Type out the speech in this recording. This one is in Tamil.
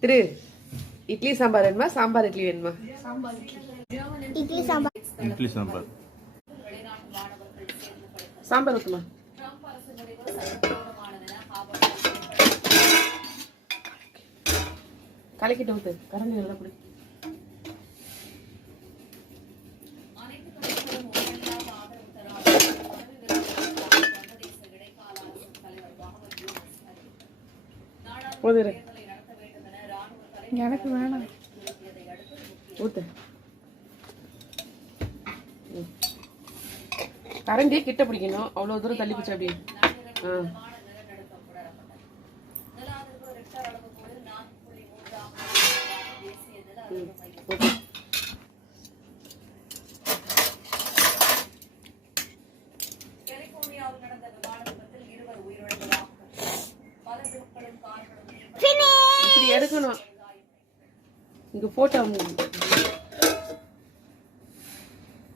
திரு இட்லி சாம்பார் வேணுமா சாம்பார் இட்லி வேணுமா? இட்லி சாம்பார். இட்லி சாம்பார். சாம்பார் ஊத்துமா? கலக்கிட்டு ஊத்து. கரண்டி நல்லா பிடி. போதுரு. எனக்கு வேணாம். ஊத்து. கரண்டியே கிட்ட பிடிக்கணும். அவ்வளவு தூரம் தள்ளி பிடிச்ச அப்படி. இப்படி எடுக்கணும். இங்க போட்டோ